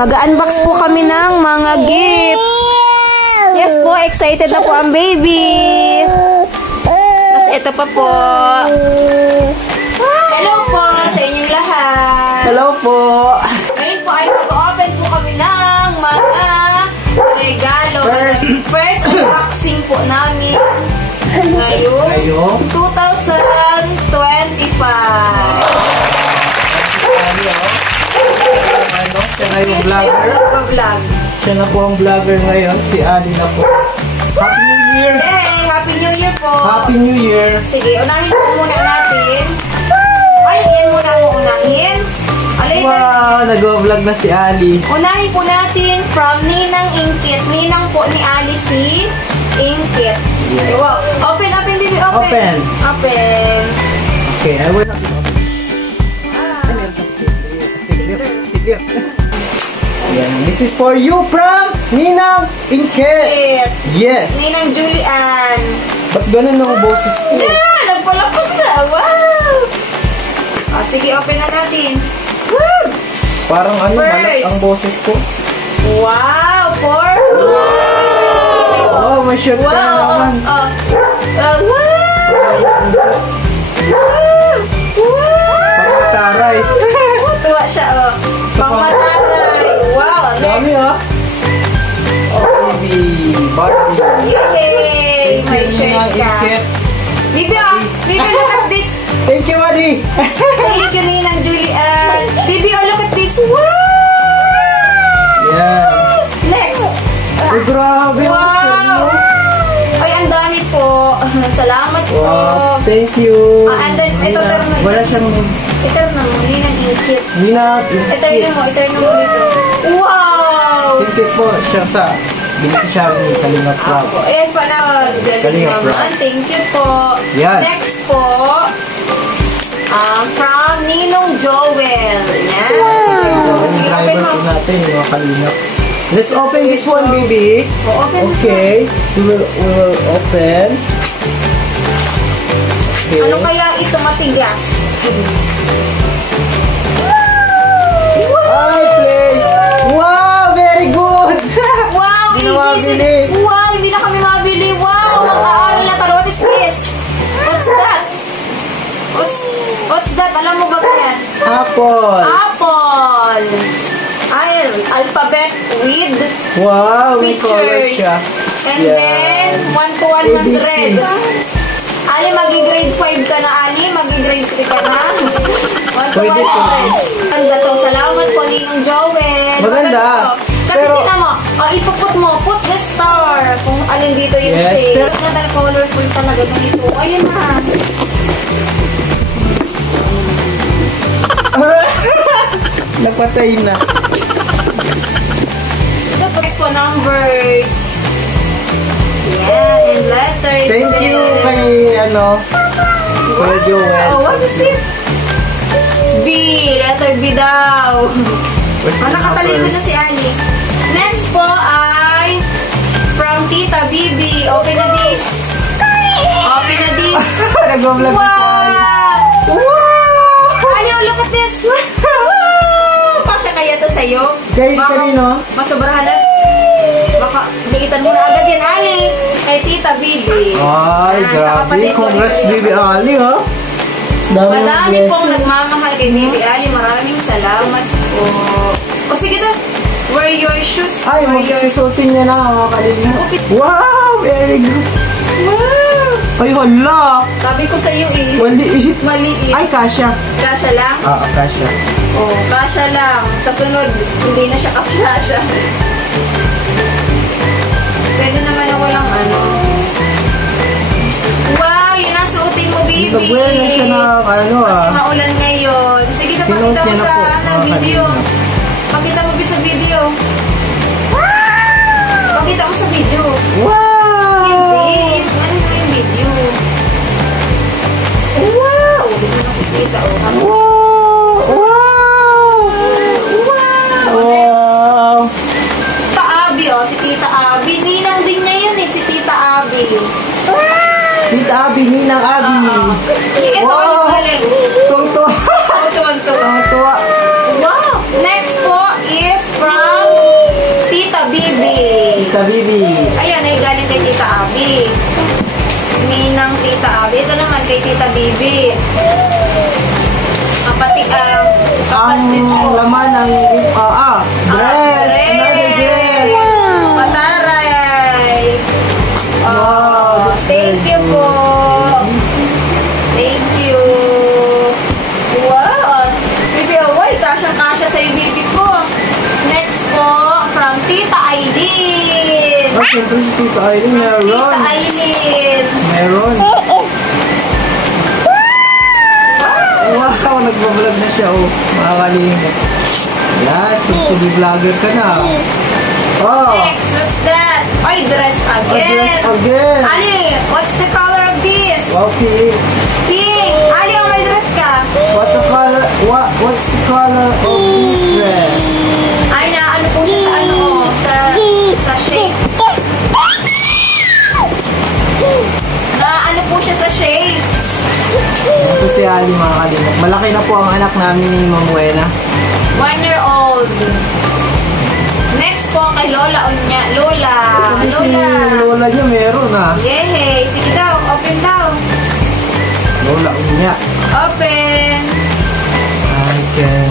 Mag-unbox po kami ng mga gifts. Yes po, excited na po ang baby. Tapos ito pa po. Hello po sa inyong lahat. Hello po. Ngayon po ay mag-open po kami ng mga regalo. First unboxing po namin ngayong 2025. Siya na yung vlogger. Siya na po ang vlogger ngayon. Si Ali na po. Happy New Year! Yay! Happy New Year po! Happy New Year! Sige, unahin po muna natin. Ay, yan muna ang unahin. Wow! Nag-vlog na si Ali. Unahin po natin from Ninang Inkit. Ninang po ni Ali si Inkit. Yeah. Wow! Open, baby! Open! Okay, I will have to open. Yan. This is for you from Ninang Inkit. Yes. Ninang Julian. Ba't ganun ang boses ko? Yeah! Nagpalapot na! Wow! Sige, open na natin. Woo! Parang malat ang boses ko. Wow! Oh, may shirt ka naman. Wow! Pagkataray. Tuwa siya, pangmataray. Wow! Dami, Next. Oh, baby. Barbie. Yay! May shirt ka. Bibi, look at this. Thank you, Adi. Thank you, Ninang Julian. Bibi, look at this. Wow! Yeah. Next. Oh, grabe. Wow! Ay, ang dami po. Salamat po. Wow, thank you. And then, ito, wala siyang... Iturn mo, Ninang Inkit. Ninang Iturn mo dito. Wow! Inkit po siya sa... Binigyan siya ni Kalinga Prab. Ayan pa na. Kalinga Prab. Thank you po. Yan. Next po, from Ninong Joel. Yan. Yung driver po natin, yung Kalinga. Let's open this one, baby. Open this okay. We will open. Okay. Ano kaya ito matigas? Ay, play! Wow, very good! Wow, mabili. Wow, hindi na kami mabili. Wow, mag-aaral na tayo. What is this? What's that? What's that? Alam mo ba yan? Apple! Apple! Ay, alphabet with Wow, may color pictures. siya. And then, 1 to 100. Ali, magi-grade 5 ka na, Ali. Magi-grade 3 ka na. 1 to 100. Maganda to. Salamat po, Ninong Joel. Maganda. Kasi tina mo, ipuput mo, put the star. Kung alin dito yung shade. Maganda, colorful talaga dito. Ayun na. Napatay na. Tapos po, numbers. Yeah, and letters. Thank you kay, Kuya Joel. Oh, what is it? B. Letter B daw. Nakatalikod na si Annie. Next po ay from Tita Bibi. Open na this. Open na this. Nag-vlog Wow! na Wow! Annie, look at this. Wow! Kasya kaya to sa'yo? Kay kanino? Masobrahan na. Baka, bigitan mo na agad yan, Ali. Kay Tita Bibi. Ay, grabe. Congrats, Bibi Ali, ha? Madami pong nagmamahal kay Bibi Ali. Maraming salamat po. O sige daw, wear your shoes. Ay, magsusultin niya na, mga Kalinga. Wow, very good. Wow! Ay, hala. Sabi ko sa iyo Maliit. Maliit. Ay, kasya. Kasya lang? Oo, kasya. Oo, kasya lang. Sa sunod, hindi na siya kasya. Pwede naman na walang Wow, yun ang suotin mo, Bibi. Nagbuhay na siya na, Kasi maulan ngayon. Sige na, pakita mo sa video. Pakita mo sa video. Pakita mo sa video. Wow! Hindi. Ano na yung video? Wow! Hindi mo nakikita, Wow! Wow! Wow! Tita Abby, si Tita Abby. Ninang din niya yun si Tita Abby. Tita Abby, Ninang Abby. Ito, Wow! galing. Tuwa-tuwa. Tuwan-tuwa. Tuwa-tuwa. Wow! Next po is from Tita Bibi. Ayun, ay galing kay Tita Abby. Ninang Tita Abby. Ito naman kay Tita Bibi. Ang laman ng dress. Another dress. Mataray. Wow, Thank you po. Thank you. Wow. Bibi, away. Kasya-kasya sa ibib ko. Next po, from Tita Aileen. Oh, siyempre si Tita Aileen. Meron. Tita Aileen. Meron. Wow, nagbablog na siya. Oh, mga kalingap. Yan, so vlogger ka na. Oh. Next, what's that? Ay, dress again. Dress again. Ali, what's the color of this? Wow, pink. Pink. Ali, oh, may dress ka. What's the color of this dress? Ay, na, ano po siya sa ano, sa shapes. Na, ano po siya sa shapes. Ito si Ali, mga kalingap. Malaki na po ang anak namin ni Mamuena. 1 year old. Next po kay Lola Unya. Lola. Si Lola niya meron Yay. Sige daw. Open daw. Lola Unya. Open. I can...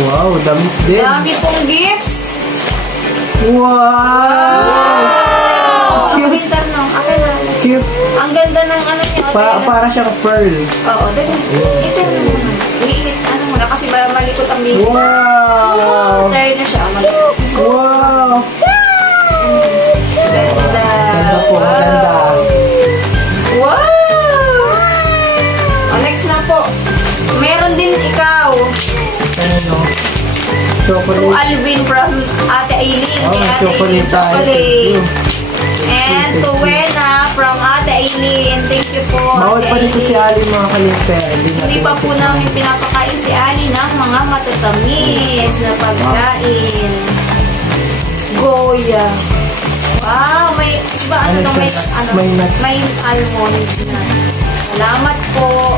Wow, damit din. Dami pong gifts. Wow! Cute. Winter no. Akin na. Cute. Ang ganda ng ano niya. Para siyang pearl. Oo. Dali. Ito na naman. Iinit. Ano muna. Kasi malikot ang baby. Wow! Tired na siya. Malikot. Wow! Ganda. Ganda po, ganda. Wow! Next na po. Meron din ikaw. Ano? To Chocolate. Alvin from Ate Aileen. Oh, Kay Ate Aileen, chocolate. chocolate. And to Wena from Ate Aileen. Thank you po. Bawal Ate pa dito si Aileen. Ali, mga kalingap. Hindi pa po namin pinapakain si Ali ng mga matatamis na pagkain. Goya. Wow, may iba ano Ano to, may siya? ano, May nuts. may almond na. Salamat po.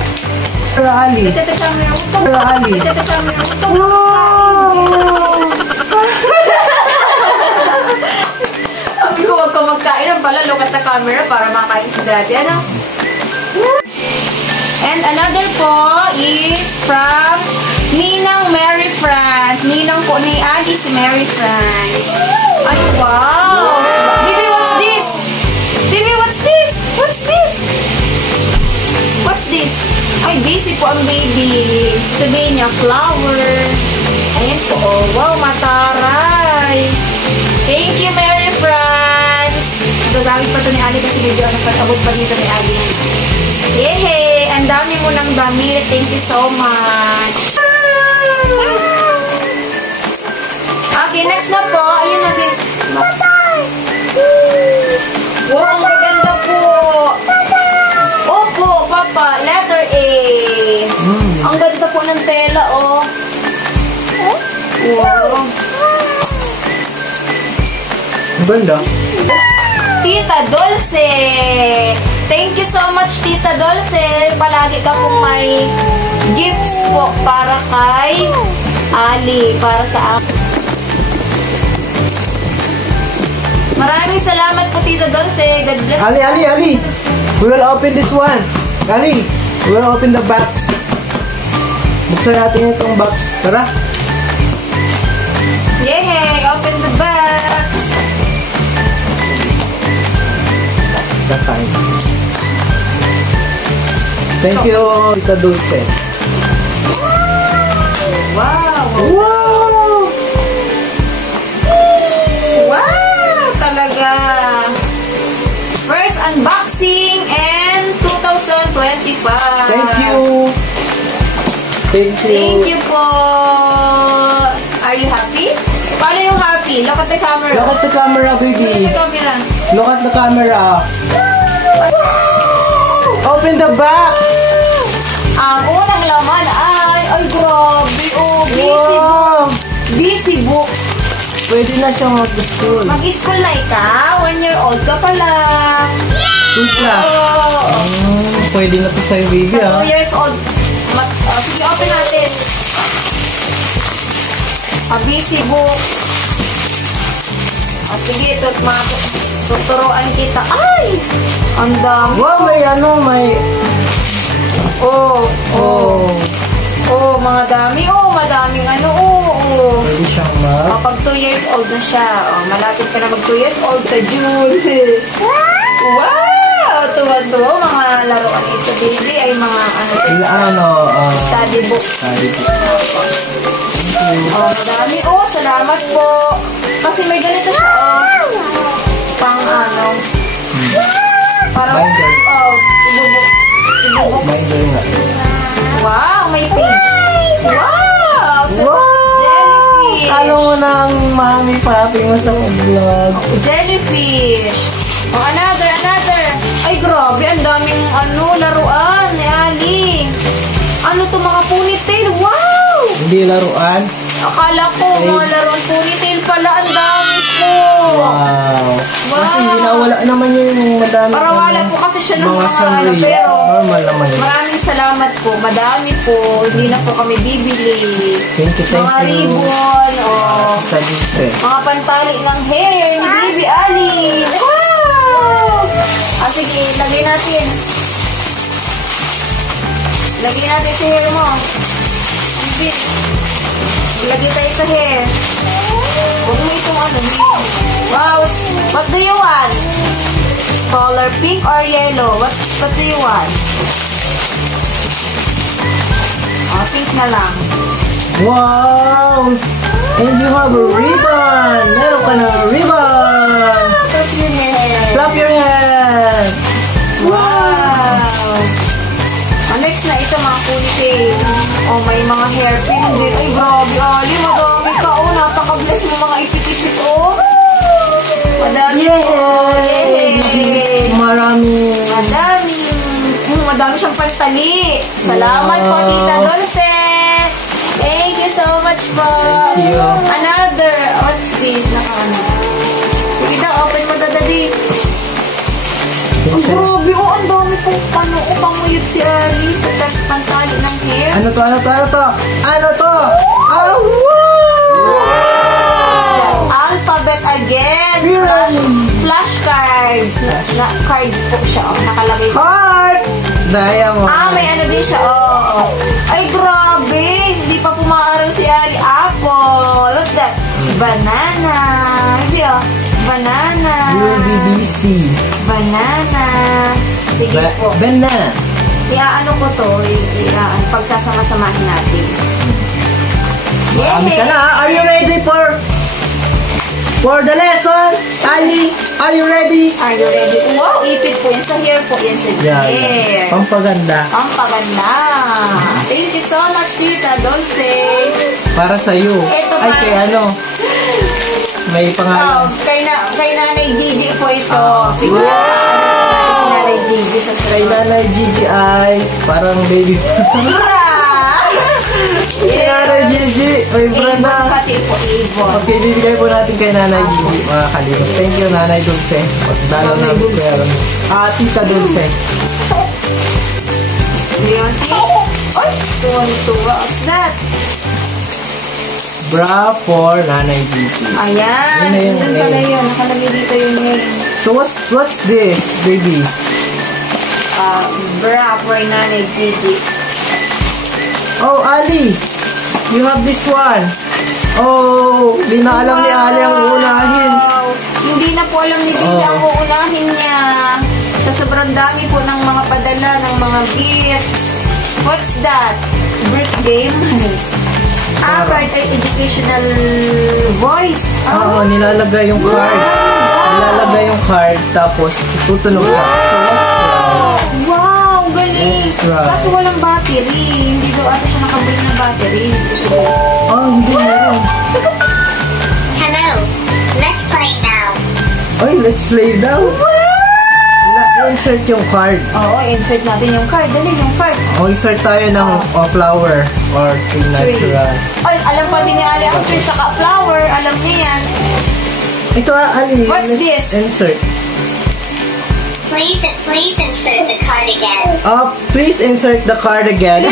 Pero Ali. Ito camera. Pero Ali. Ito camera. Sabi ko, wag ka magkain ng pala. Look at the camera para makain si daddy. Ano? And another po is from Ninang Mary France. Ninang po ni Ali si Mary France. Ay, wow! Baby, what's this? Baby, what's this? What's this? What's this? Ay, busy po ang baby. Sabihin niya, flower. Ayan po, oh. Wow, mataray. Thank you, Mary France. Nagagamit pa ito ni Ali kasi medyo nagpag-abot pa dito ni Ali. Yehey! Ang dami mo ng damit. Thank you so much. Okay, next na po. Ayun natin. Wow, ang maganda po. Opo, Papa. Letter A. Ang ganda po ng tela, oh. Wow. Ganda. Tita Dulce. Thank you so much, Tita Dulce. Palagi ka pong may gifts po para kay Ali. Para sa akin. Maraming salamat po, Tita Dulce. God bless. Ali. We will open this one. Ali, we will open the box. Buksan natin itong box. Tara. Yay! Open the box. That time. Thank you, Tita Dulce. Wow! Wow! Wow! Talaga! First unboxing and 2025. Thank you. Thank you. Thank you po. Are you happy? Paano yung happy? Look at the camera. Look at the camera, baby. Look at the camera. Look at the camera. Open the box. Ang unang laman ay grabe. Oh, busy Wow. book. Busy book. Pwede na siyang mag-school. Mag-school na ikaw. 1 year old ka pa lang. Tupla. Oh. Pwede na to sa'yo, baby, Sa 2 ah. years old. Sige, open natin. A busy book. Sige, tuturuan kita. Ay! Ang dami. Wow, may... Mga dami. Madaming Pwede siyang Pag 2 years old na siya. Malapit ka na mag 2 years old sa June. Wow! Tuwa-tuwa. Mga laruan ito, baby, ay mga study book. Madami. Salamat po. Kasi may ganito siya, pang parang, binder. ibubuk. Binder nga. Wow, may page. Wow! Jellyfish. Alam mo nang mami papi mo sa vlog. Jellyfish. Another. Ay, grabe. Ang daming laruan ni Ali. Ano to, mga ponytail? Wow! Hindi laruan. Akala ko, mga laruan ponytail pala. Ang dami po. Wow. Kasi wala naman yung madami. Para wala po kasi siya ng mga pero normal naman yun. maraming salamat po. Madami po. Hindi na po kami bibili. Thank you. Mga ribbon, mga pantali ng hair ni Baby Ali. Wow! Sige, lagay natin. Lagay natin sa hair mo. Lagay tayo sa hair. Huwag mo itong Wow! What do you want? Color pink or yellow? What do you want? Pink na lang. Wow! And you have a ribbon! Meron ka na ribbon! Flap your hair. Flap your hair! Wow! Next na ito, mga ponytail. May mga hairpin din. Ay, grabe, Ali. Madami ka. Napaka-bless mo mga ipit-ipit. Madami. Madami siyang pantali. Salamat po, Tita Dulce. Thank you so much po. Thank you. Another. What's this? Sige daw, open mo dadali. Ang grabe. Ang dami pong panguyot si Ali sa pantali ng hair. Ano to? Wow! Alphabet again. Flashcards. Cards po siya. Nakalagay. Heart! Daya mo. May din siya. Ay, grabe. Hindi pa pumaaral si Ali. Apple. What's that? Banana. Banana. UBBC. Banana. Sige po. Banana. Ko to. Pagsasama-samahin natin. Marami ka na. Are you ready for the lesson? Ali, are you ready? Wow, ipit po. Yan sa hair po. Yan sa hair. Pampaganda. Thank you so much, Tita Dulce. Para sa'yo. Ito Ay, kay may pangalan. Kay Nanay Gigi po ito. Sige na. Nanay Gigi sa Kay Nanay Gigi ay parang baby. Nanay Gigi, may brand na. Pati po, Avon. Okay, bibigay po natin kay Nanay Gigi, mga kalimot. Thank you, Nanay Dulce. Dalaw na meron. Tita Dulce. Ay, tuwa-tuwa. What's that? Bra for Nanay Gigi. Ayan. Yun pala yun. Nakalagay dito yung name. So, what's this, baby? Bra for Nanay Gigi. Oh, Ali, you have this one. Oh, di na alam ni Ali ang uunahin. Hindi na po alam ni Bibi ang uunahin niya. Sa sobrang dami po ng mga padala, ng mga gifts. What's that? Birthday money. Card ay educational voice. Nilalagay yung card. Nilalagay yung card, tapos tutunog ka. So, let's try. Wow, galing. Kaso walang battery. Hindi daw ata siya nakabili ng battery. Hindi meron. Hello, let's play now. Let's play daw. Insert yung card. Insert natin yung card. Dali yung card. Insert tayo ng flower or tree natural. Alam pa din ni Ali ang tree saka flower. Alam niya yan. Ito, Ali. What's this? Insert. Please insert the card again. Please insert the card again.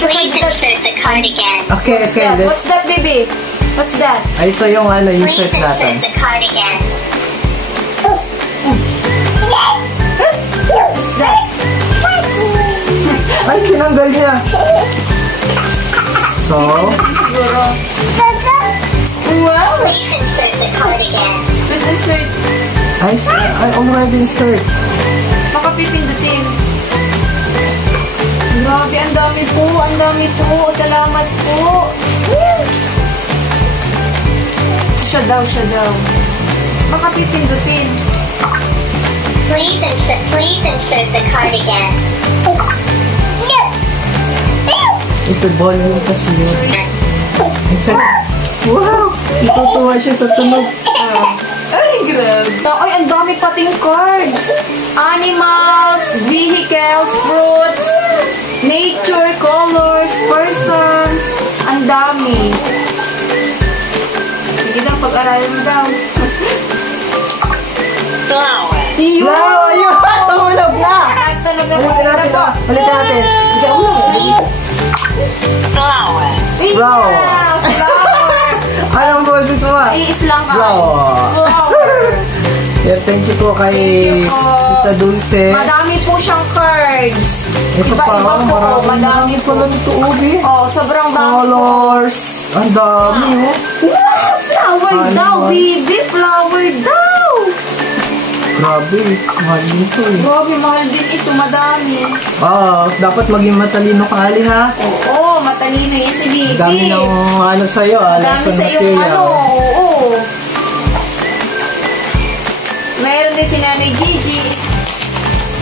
Please insert the card again. Okay. What's that, baby? What's that? Ay, ito yung Please insert natin. insert the card again. What's that? Ay, tinanggal niya. So, Siguro. Wow! Please insert the card again. Let's insert. I already insert. Baka pipindutin. Grabe, ang dami po. Ang dami po. Salamat po. Siya daw. Baka pipindutin. Please insert the card again. Ito, volume kasi yun. Insert. Wow! Itutuwa siya sa tunog. Ay, grabe. Ay, ang dami pating cards. Animals, vehicles, fruits, nature, colors, persons. Ang dami. Sige daw, pag-aralan mo daw. Flower. Wow! Ayun! Tumulog na! Tulog na po. Ulitin natin. Ulitin natin. Sige, ulit. Flower. Flower. Flower. Anong boses mo? Iis lang ka. Flower. Yeah, thank you po kay Thank you po. Tita Dulce. Madami po siyang cards. Ito pa, Iba-iba po. Madami po. pala nito, Ubi. Oh, sobrang dami po. Colors. Ang dami, oh. Wow! Flower Ano daw, ba? baby! Flower daw! Grabe, mahal nito eh. Grabe, mahal din ito. Madami. Dapat maging matalino ka, Ali, ha? Oo, matalino yan si baby. Ang dami ng sa'yo, Dami lesson sa iyong material. oo. Mayroon din si Nanay Gigi.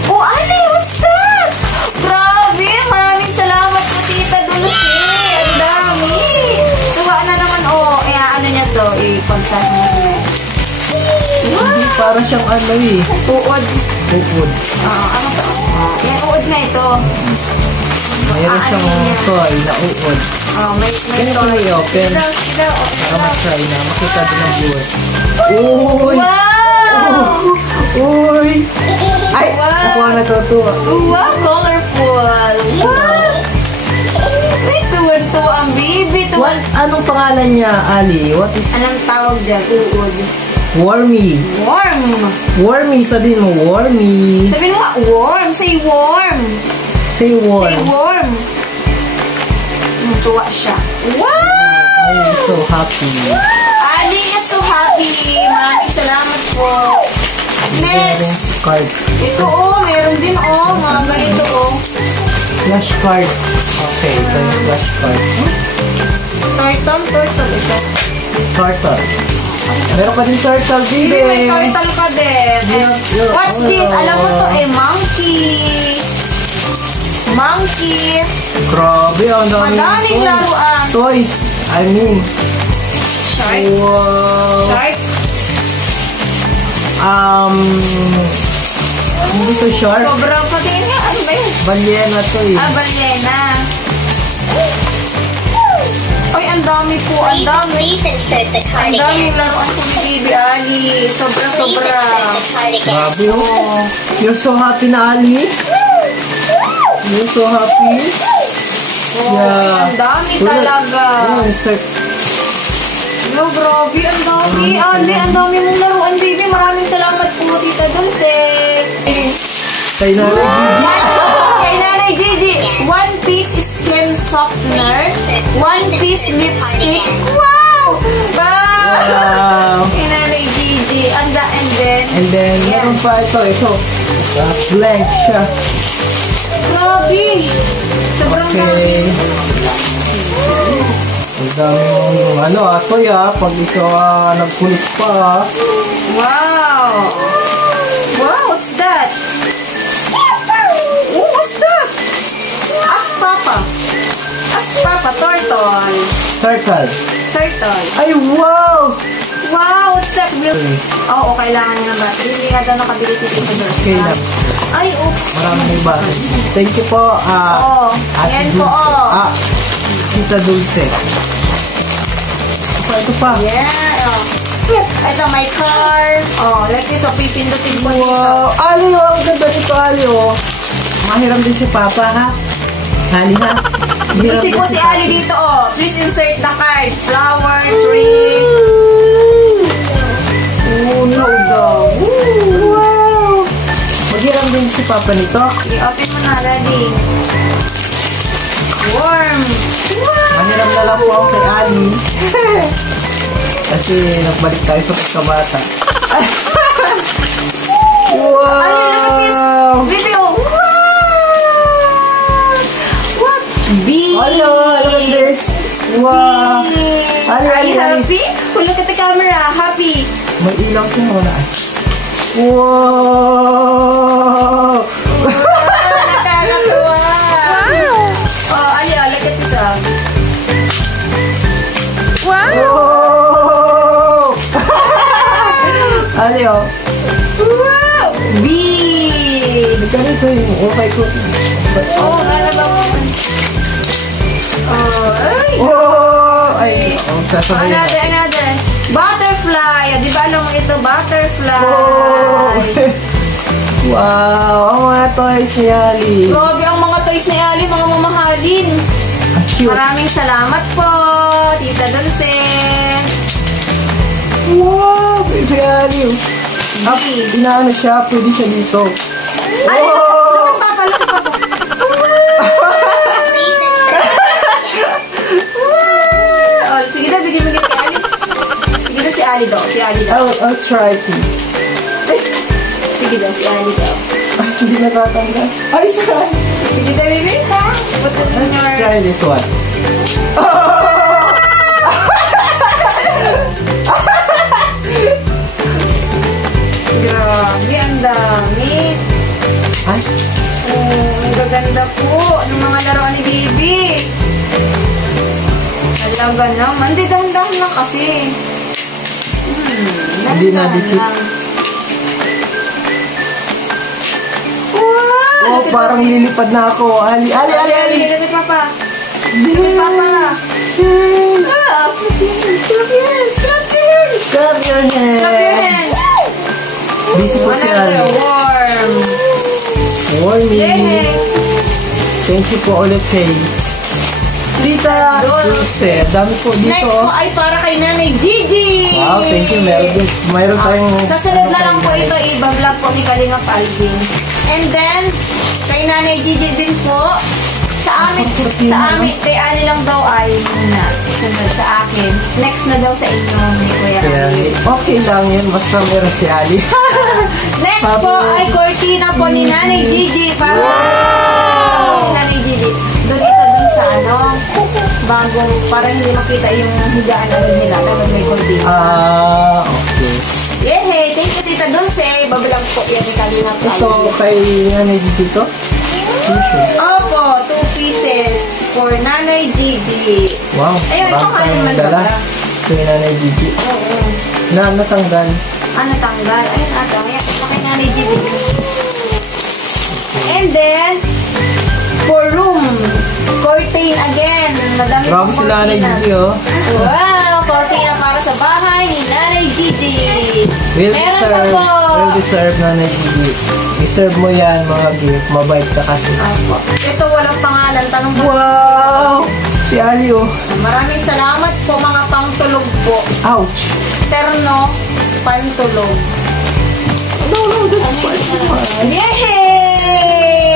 Oh, Ali, what's that? Grabe, maraming salamat po, Tita Dulce. Ang dami. Tuwa na naman, ano niya to, i-contact niya. Hindi, para siyang Uod. Uod. Ano to? Yan, uod na ito. Mayroon siyang niya? toy na uod. May Ganito toy. may open. Sige daw, open Para daw. matry na. Makita din ang buwan. Uy! Wow! Uy! Ay! Wow! Ako ang natutuwa. Wow, colorful! Wow! Ay, tuwan-tuwa ang baby. Anong pangalan niya, Ali? What is Anong tawag dyan? Uod. Wormy? Warm. Wormy, sabihin mo, Wormy. Sabihin mo nga, warm. Say warm. Say warm. Say warm. Tuwa siya. Wow! I'm so happy. Ali is so happy. Maraming salamat po. Next. Card. Ito meron din mga ganito Flashcard. Okay, ito yung flashcard. Turtle ito. Turtle. Meron ka din turtle, Hindi, baby. may turtle ka din. What's this? Alam mo to, monkey. Monkey. Grabe, ang dami. Madaming toys. laruan. Toys. I mean. Shark. Wow. Shark. Hindi to shark. Sobrang patingin nga. Ano ba yun? Balyena to eh. Balena. Ay, ang dami po. Ang dami. Please insert the card Ang daming again. laruan po ni Baby Ali. Please Sobra-sobra. insert the card again. Grabe oh. You're so happy na, Ali. You're so happy. Ang dami talaga. Insert. No, grabe. Ang dami. Ali, ang dami mong laruan, baby. Maraming salamat po, Tita Dulce. Kay na. Kay Nanay Gigi, one piece skin softener, one piece lipstick. Wow! Wow. Kay Nanay Gigi. And then, And then, meron pa ito. Blank siya. grabe. Sobrang dami. Okay. Ang dami mong atoy pag ikaw nagkulit pa Wow! Wow, what's that? Oh, what's that? Ask Papa. Ask Papa, turtle. Turtle. Turtle. Ay, wow! Wow, what's that? Oo, kailangan niya na ba? Hindi nga daw nakabili si Tita Dulce. Okay lang. Ay, Maraming ba? Thank you po. Ate yan po, Dulce. Tita Dulce. Ito pa. Yeah. Ito, my car. Like this. Pipindutin ko dito. Wow! Ali, ang ganda nito, Ali. Mahiram din si Papa, ha? Ali ha? Busy po si Ali dito, oh. Please insert the card. Flower, tree. Oh, no daw. Wow! Maghiram din si Papa nito. I-open mo na, Daddy. Warm. Wow! Maghiram na lang po ako kay Ali. Kasi nagbalik tayo sa pagkabata. Ali, look at this. Wow! Baby, oh. Wow! What? B. Hello, look at this. Wow! B. Ali, Are Ali, you Ali. happy? Oh, look at the camera. Happy. May ilaw siya muna. Wow! Nakakatuwa. Wow! Oh, Ali, oh, look at this. Oh! Ali, oh. Wow! B. Ganito yung okay ko. Oh, ano ba mo? Oh, ay. Oh! Ay, sasabihin na. Another. Butterfly. Di ba alam mo ito? Butterfly. Oh! Wow! Ang mga toys ni Ali. Grabe ang mga toys ni Ali, mga mamahalin. Ang cute. Maraming salamat po, Tita Dulce. Wow! Baby Ali. Ah, inaano siya, pwede siya dito. Ali, Wow! look at Papa, look at Papa. Oh, sige na, bigyan kay Ali. Sige na, si Ali daw. Si Ali daw. I'll try to. Sige daw, si Ali daw. Ay, hindi natatanggal. Ay, sorry. Sige daw, baby. Put it in your... Try this one. Grabe, ang dami. Ay, Oh, ang gaganda po. Anong mga laruan ni Bibi? Talaga naman. Hindi, dahan-dahan lang kasi. Hindi na dikit. lang. Wow! oh, parang lilipad na ako. Ali. Look at Papa. Look at Papa. Ah, clap your hands. Clap your hands. Clap your hands. Clap your hands. Busy po si Another Ali. warm. Warming. Yay! Thank you po ulit kay Tita Dulce. Dami po dito. Next po ay para kay Nanay Gigi. Wow, thank you. Mayroon tayong... Sa sunod na lang po ito, i-vlog po ni Kalingap Alvin. And then, kay Nanay Gigi din po, sa amin, kay Ali lang daw ay muna. Sunod sa akin. Next na daw sa inyo, ni Kuya Kaya, Ali. okay lang yun. Basta meron si Ali. Next po ay cortina po ni Nanay Gigi. Para si Nanay Gigi. Doon ito dun sa bagong, para hindi makita yung higaan na nila. Dapat may cortina. Okay. Yay! Thank you, Tita Dulce. Babalang po yan ni Kalingap Ito Alvin. kay Nanay dito. Opo, 2 pieces for Nanay Gigi. Wow. Ayun, marami baka tayong naman dala. ba? Kay Nanay Gigi. Oo. Na natanggal. Tanggal. Ayun, ato. Ayan, ito kay Nanay Gigi. And then, for room, curtain again. Madami Grabe pong sila Nanay cortina. Gigi, oh. Wow, cortina para sa bahay ni Nanay Gigi. Well Meron pa deserved. po. Well deserved, Nanay Gigi. Deserve mo yan, mga gift. Mabait ka kasi. Opo. Ito walang pangalan. Tanong po. Wow! Si Ali, oh. Maraming salamat po mga pangtulog po. Ouch! Terno, pantulog. No, that's fine. Yay!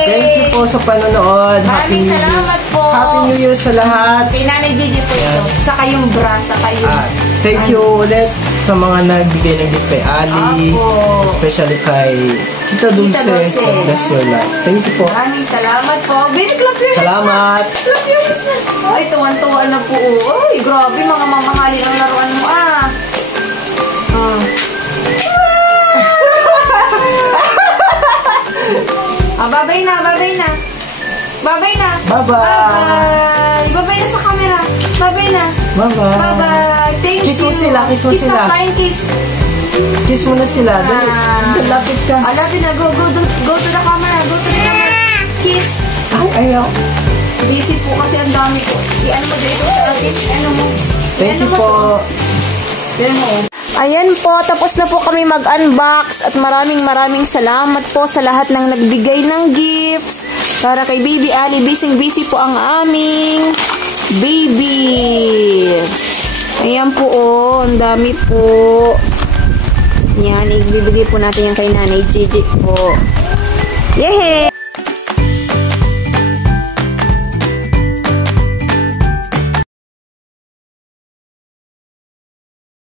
Thank you po sa panonood. Maraming New Year. salamat po. Happy New Year sa lahat. Kay Nanay Gigi po ito. Saka yung bra, saka yung... Thank you ulit sa mga nagbigay ng gift kay Ali. Apo. Especially kay Tita Dulce. Dulce. God bless your life. Thank you po. Maraming salamat po. Baby, clap your hands Salamat. na. Clap your hands na. Ay, tuwan-tuwa na po. Ay, grabe, mga mamahalin ang laruan mo, babay na, babay na. Babay na. Bye-bye. Bye-bye. Babay na sa camera. Babay na. Bye-bye. Bye-bye. Thank Kiss you. mo sila, kiss mo Kiss sila. na, flying kiss. Kiss mo na sila. Dali. Lapit ka. Lapit na. Go to the camera. Go to the camera. Kiss. Ay, ayaw. Busy po kasi ang dami ko. I-ano mo dito sa atin? Ano mo? Thank you po. Ayan po, tapos na po kami mag-unbox at maraming salamat po sa lahat ng nagbigay ng gifts. Para kay Baby Ali, busy po ang aming baby. Ayan po, oh. Ang dami po. Yan, ibibigay po natin yan kay Nanay Gigi po. Yehey!